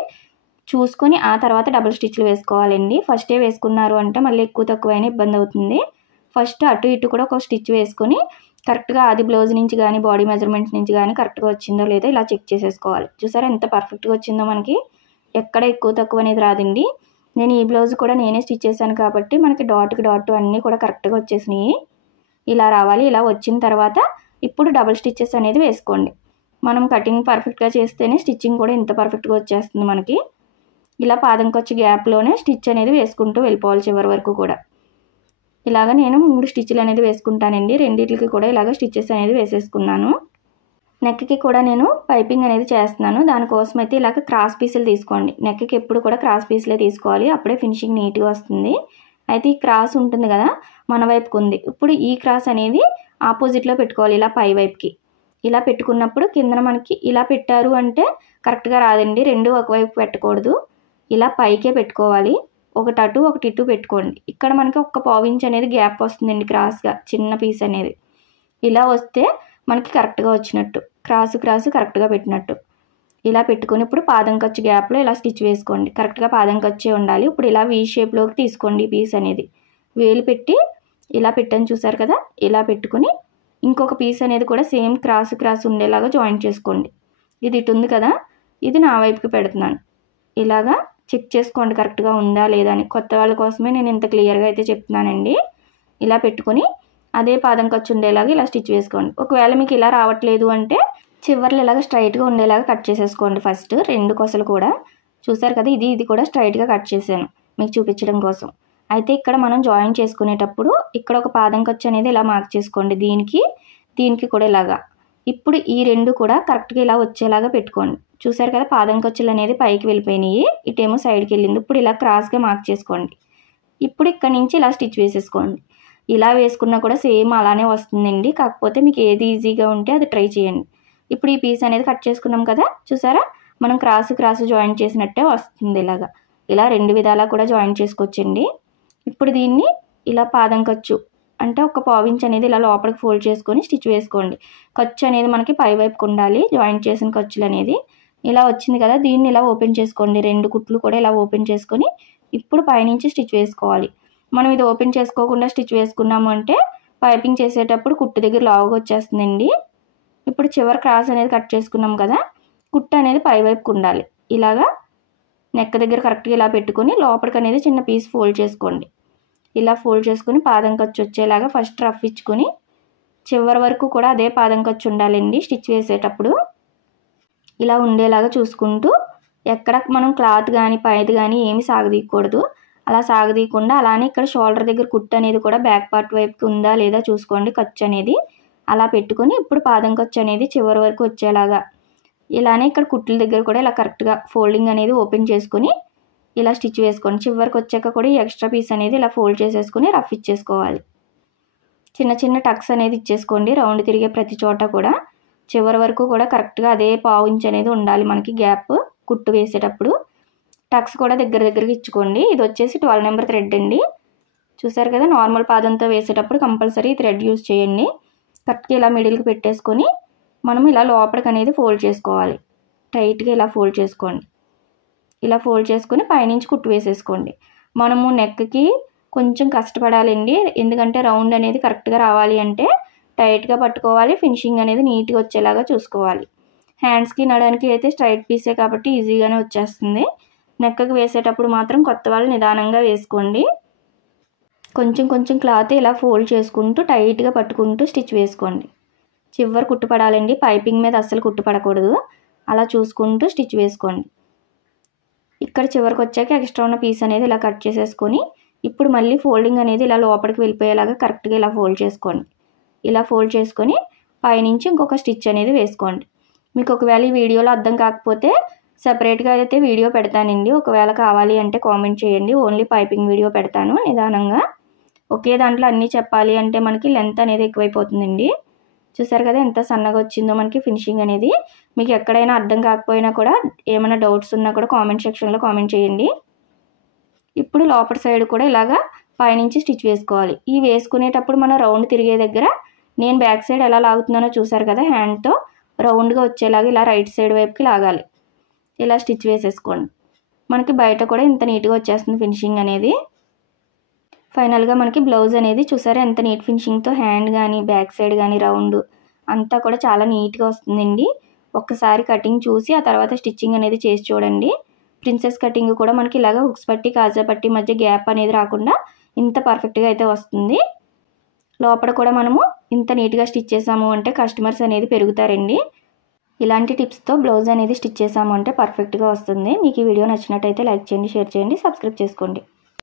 చూసుకొని ఆ తర్వాత డబుల్ స్టిచ్లు వేసుకోవాలండి. ఫస్టే వేసుకున్నారు అంటే మళ్ళీ ఎక్కువ తక్కువైనా ఇబ్బంది అవుతుంది. ఫస్ట్ అటు ఇటు కూడా ఒక స్టిచ్ వేసుకొని కరెక్ట్గా ఆది బ్లౌజ్ నుంచి కానీ బాడీ మెజర్మెంట్స్ నుంచి కానీ కరెక్ట్గా వచ్చిందో లేదో ఇలా చెక్ చేసేసుకోవాలి. చూసారా ఎంత పర్ఫెక్ట్గా వచ్చిందో, మనకి ఎక్కడ ఎక్కువ తక్కువ అనేది రాదండి. నేను ఈ బ్లౌజ్ కూడా నేనే స్టిచ్ చేశాను కాబట్టి మనకి డాట్కి డాట్ అన్నీ కూడా కరెక్ట్గా వచ్చేసినాయి. ఇలా రావాలి. ఇలా వచ్చిన తర్వాత ఇప్పుడు డబుల్ స్టిచ్చెస్ అనేది వేసుకోండి. మనం కటింగ్ పర్ఫెక్ట్గా చేస్తేనే స్టిచ్చింగ్ కూడా ఇంత పర్ఫెక్ట్గా వచ్చేస్తుంది మనకి. ఇలా పాదం ఖర్చు గ్యాప్లోనే స్టిచ్ అనేది వేసుకుంటూ వెళ్ళిపోవాలి చివరి వరకు కూడా. ఇలాగ నేను 3 స్టిచ్లు అనేది వేసుకుంటానండి. రెండింటికి కూడా ఇలాగ స్టిచ్చెస్ అనేది వేసేసుకున్నాను. నెక్కి కూడా నేను పైపింగ్ అనేది చేస్తున్నాను. దానికోసం అయితే ఇలాగ క్రాస్ పీసులు తీసుకోండి. నెక్కి ఎప్పుడు కూడా క్రాస్ పీసులే తీసుకోవాలి, అప్పుడే ఫినిషింగ్ నీట్గా వస్తుంది. అయితే ఈ క్రాస్ ఉంటుంది కదా మన వైపుకు ఉంది. ఇప్పుడు ఈ క్రాస్ అనేది ఆపోజిట్లో పెట్టుకోవాలి, ఇలా పై వైపుకి. ఇలా పెట్టుకున్నప్పుడు కిందన మనకి ఇలా పెట్టారు అంటే కరెక్ట్గా రాదండి. రెండు ఒకవైపు పెట్టకూడదు, ఇలా పైకే పెట్టుకోవాలి. ఒకటి అటు ఒకటి ఇటు పెట్టుకోండి. ఇక్కడ మనకి ఒక పావించ్ అనేది గ్యాప్ వస్తుందండి క్రాస్గా, చిన్న పీస్ అనేది. ఇలా వస్తే మనకి కరెక్ట్గా వచ్చినట్టు, క్రాసు కరెక్ట్గా పెట్టినట్టు. ఇలా పెట్టుకొని ఇప్పుడు పాదం ఖర్చు గ్యాప్లో ఇలా స్టిచ్ వేసుకోండి. కరెక్ట్గా పాదం ఖర్చే ఉండాలి. ఇప్పుడు ఇలా వీ షేప్లోకి తీసుకోండి ఈ పీస్ అనేది. వేలు పెట్టి ఇలా పెట్టని చూసారు కదా, ఇలా పెట్టుకొని ఇంకొక పీస్ అనేది కూడా సేమ్ క్రాస్ ఉండేలాగా జాయింట్ చేసుకోండి. ఇది ఇటు ఉంది కదా, ఇది నా వైపుకి పెడుతున్నాను. ఇలాగా చెక్ చేసుకోండి కరెక్ట్గా ఉందా లేదా అని. కొత్త వాళ్ళ కోసమే నేను ఇంత క్లియర్గా అయితే చెప్తున్నానండి. ఇలా పెట్టుకొని అదే పాదం ఖర్చు ఉండేలాగా ఇలా స్టిచ్ వేసుకోండి. ఒకవేళ మీకు ఇలా రావట్లేదు అంటే చివర్లు ఇలాగ స్ట్రైట్గా ఉండేలాగా కట్ చేసేసుకోండి ఫస్ట్. రెండు కొసలు కూడా చూసారు కదా, ఇది కూడా స్ట్రైట్గా కట్ చేశాను మీకు చూపించడం కోసం. అయితే ఇక్కడ మనం జాయిన్ చేసుకునేటప్పుడు ఇక్కడ ఒక పాదం ఖర్చు అనేది ఇలా మార్క్ చేసుకోండి. దీనికి కూడా ఇలాగా. ఇప్పుడు ఈ రెండు కూడా కరెక్ట్గా ఇలా వచ్చేలాగా పెట్టుకోండి. చూసారు కదా, పాదం ఖర్చులు అనేది పైకి వెళ్ళిపోయినాయి, ఇటేమో సైడ్కి వెళ్ళింది. ఇప్పుడు ఇలా క్రాస్గా మార్క్ చేసుకోండి. ఇప్పుడు ఇక్కడ నుంచి ఇలా స్టిచ్ వేసేసుకోండి. ఇలా వేసుకున్నా కూడా సేమ్ అలానే వస్తుందండి. కాకపోతే మీకు ఏది ఈజీగా ఉంటే అది ట్రై చేయండి. ఇప్పుడు ఈ పీస్ అనేది కట్ చేసుకున్నాం కదా, చూసారా మనం క్రాస్ జాయింట్ చేసినట్టే వస్తుంది. ఇలా రెండు విధాలా కూడా జాయింట్ చేసుకోవచ్చండి. ఇప్పుడు దీన్ని ఇలా పాదం ఖర్చు అంటే ఒక పావించ్ అనేది ఇలా లోపలికి ఫోల్డ్ చేసుకొని స్టిచ్ వేసుకోండి. ఖర్చు అనేది మనకి పై వైపుకు ఉండాలి, జాయింట్ చేసిన ఖర్చులు అనేది. ఇలా వచ్చింది కదా, దీన్ని ఇలా ఓపెన్ చేసుకోండి. రెండు కుట్లు కూడా ఇలా ఓపెన్ చేసుకొని ఇప్పుడు పైనుంచి స్టిచ్ వేసుకోవాలి. మనం ఇది ఓపెన్ చేసుకోకుండా స్టిచ్ వేసుకున్నాము అంటే పైపింగ్ చేసేటప్పుడు కుట్టు దగ్గర లావుగా వచ్చేస్తుందండి. ఇప్పుడు చివరి క్రాస్ అనేది కట్ చేసుకున్నాం కదా, కుట్టు అనేది పై వైపుకు ఉండాలి. ఇలాగా నెక్ దగ్గర కరెక్ట్గా ఇలా పెట్టుకొని లోపలికి అనేది చిన్న పీస్ ఫోల్డ్ చేసుకోండి. ఇలా ఫోల్డ్ చేసుకొని పాదం ఖర్చు వచ్చేలాగా ఫస్ట్ రఫ్ ఇచ్చుకొని చివరి వరకు కూడా అదే పాదం ఖర్చు ఉండాలండి స్టిచ్ వేసేటప్పుడు. ఇలా ఉండేలాగా చూసుకుంటూ ఎక్కడ మనం క్లాత్ కానీ పైది కానీ ఏమి సాగదీయకూడదు. అలా సాగదీయకుండా అలానే ఇక్కడ షోల్డర్ దగ్గర కుట్టు అనేది కూడా బ్యాక్ పార్ట్ వైపుకి ఉందా లేదా చూసుకోండి ఖర్చు అనేది. అలా పెట్టుకొని ఇప్పుడు పాదం ఖర్చు అనేది చివరి వరకు వచ్చేలాగా ఇలానే ఇక్కడ కుట్ల దగ్గర కూడా ఇలా కరెక్ట్గా ఫోల్డింగ్ అనేది ఓపెన్ చేసుకొని ఇలా స్టిచ్ వేసుకోండి. చివరికి వచ్చాక కూడా ఈ ఎక్స్ట్రా పీస్ అనేది ఇలా ఫోల్డ్ చేసేసుకొని రఫ్ ఇచ్చేసుకోవాలి. చిన్న టక్స్ అనేది ఇచ్చేసుకోండి రౌండ్ తిరిగే ప్రతి చోట కూడా. చివరి వరకు కూడా కరెక్ట్గా అదే పావు ఇంచ్ అనేది ఉండాలి మనకి గ్యాప్ కుట్టు వేసేటప్పుడు. టక్స్ కూడా దగ్గరకి ఇచ్చుకోండి. ఇది వచ్చేసి 12 నెంబర్ థ్రెడ్ అండి. చూసారు కదా, నార్మల్ పాదంతో వేసేటప్పుడు కంపల్సరీ థ్రెడ్ యూజ్ చేయండి. కరెక్ట్గా ఇలా మిడిల్కి పెట్టేసుకొని మనం ఇలా లోపలికి అనేది ఫోల్డ్ చేసుకోవాలి. టైట్గా ఇలా ఫోల్డ్ చేసుకోండి. ఇలా ఫోల్డ్ చేసుకొని పైనుంచి కుట్టు వేసేసుకోండి. మనము నెక్కి కొంచెం కష్టపడాలండి, ఎందుకంటే రౌండ్ అనేది కరెక్ట్గా రావాలి అంటే టైట్గా పట్టుకోవాలి. ఫినిషింగ్ అనేది నీట్గా వచ్చేలాగా చూసుకోవాలి. హ్యాండ్స్కి నడడానికి అయితే స్ట్రైట్ పీసే కాబట్టి ఈజీగానే వచ్చేస్తుంది. నెక్కి వేసేటప్పుడు మాత్రం కొత్త వాళ్ళు నిదానంగా వేసుకోండి. కొంచెం క్లాత్ ఇలా ఫోల్డ్ చేసుకుంటూ టైట్గా పట్టుకుంటూ స్టిచ్ వేసుకోండి. చివరి కుట్టు పడాలండి, పైపింగ్ మీద అస్సలు కుట్టు పడకూడదు. అలా చూసుకుంటూ స్టిచ్ వేసుకోండి. ఇక్కడ చివరికి వచ్చాక ఎక్స్ట్రా ఉన్న పీస్ అనేది ఇలా కట్ చేసేసుకొని ఇప్పుడు మళ్ళీ ఫోల్డింగ్ అనేది ఇలా లోపలికి వెళ్ళిపోయేలాగా కరెక్ట్గా ఇలా ఫోల్డ్ చేసుకోండి. ఇలా ఫోల్డ్ చేసుకొని పైనుంచి ఇంకొక స్టిచ్ అనేది వేసుకోండి. మీకు ఒకవేళ ఈ వీడియోలో అర్థం కాకపోతే సెపరేట్గా అయితే వీడియో పెడతానండి, ఒకవేళ కావాలి అంటే కామెంట్ చేయండి. ఓన్లీ పైపింగ్ వీడియో పెడతాను నిదానంగా. ఒకే దాంట్లో అన్నీ చెప్పాలి అంటే మనకి లెంత్ అనేది ఎక్కువైపోతుందండి. చూసారు కదా ఎంత సన్నగా వచ్చిందో మనకి ఫినిషింగ్ అనేది. మీకు ఎక్కడైనా అర్థం కాకపోయినా కూడా ఏమైనా డౌట్స్ ఉన్నా కూడా కామెంట్ సెక్షన్లో కామెంట్ చేయండి. ఇప్పుడు లోపల సైడ్ కూడా ఇలాగా పైనుంచి స్టిచ్ వేసుకోవాలి. ఈ వేసుకునేటప్పుడు మనం రౌండ్ తిరిగే దగ్గర నేను బ్యాక్ సైడ్ ఎలా లాగుతున్నానో చూసారు కదా, హ్యాండ్తో రౌండ్గా వచ్చేలాగా ఇలా రైట్ సైడ్ వైపుకి లాగాలి. ఇలా స్టిచ్ వేసేసుకోండి. మనకి బయట కూడా ఇంత నీట్గా వచ్చేస్తుంది ఫినిషింగ్ అనేది. ఫైనల్గా మనకి బ్లౌజ్ అనేది చూసారా ఎంత నీట్ ఫినిషింగ్తో, హ్యాండ్ కానీ బ్యాక్ సైడ్ కానీ రౌండ్ అంతా కూడా చాలా నీట్గా వస్తుందండి. ఒక్కసారి కటింగ్ చూసి ఆ తర్వాత స్టిచ్చింగ్ అనేది చేసి చూడండి. ప్రిన్సెస్ కటింగ్ కూడా మనకి ఇలాగ హుక్స్ పట్టి కాజా పట్టి మధ్య గ్యాప్ అనేది రాకుండా ఇంత పర్ఫెక్ట్గా అయితే వస్తుంది. లోపల కూడా మనము ఇంత నీట్గా స్టిచ్ చేసాము అంటే కస్టమర్స్ అనేది పెరుగుతారండి. ఇలాంటి టిప్స్తో బ్లౌజ్ అనేది స్టిచ్ చేసాము అంటే పర్ఫెక్ట్గా వస్తుంది. మీకు ఈ వీడియో నచ్చినట్టయితే లైక్ చేయండి, షేర్ చేయండి, సబ్స్క్రైబ్ చేసుకోండి.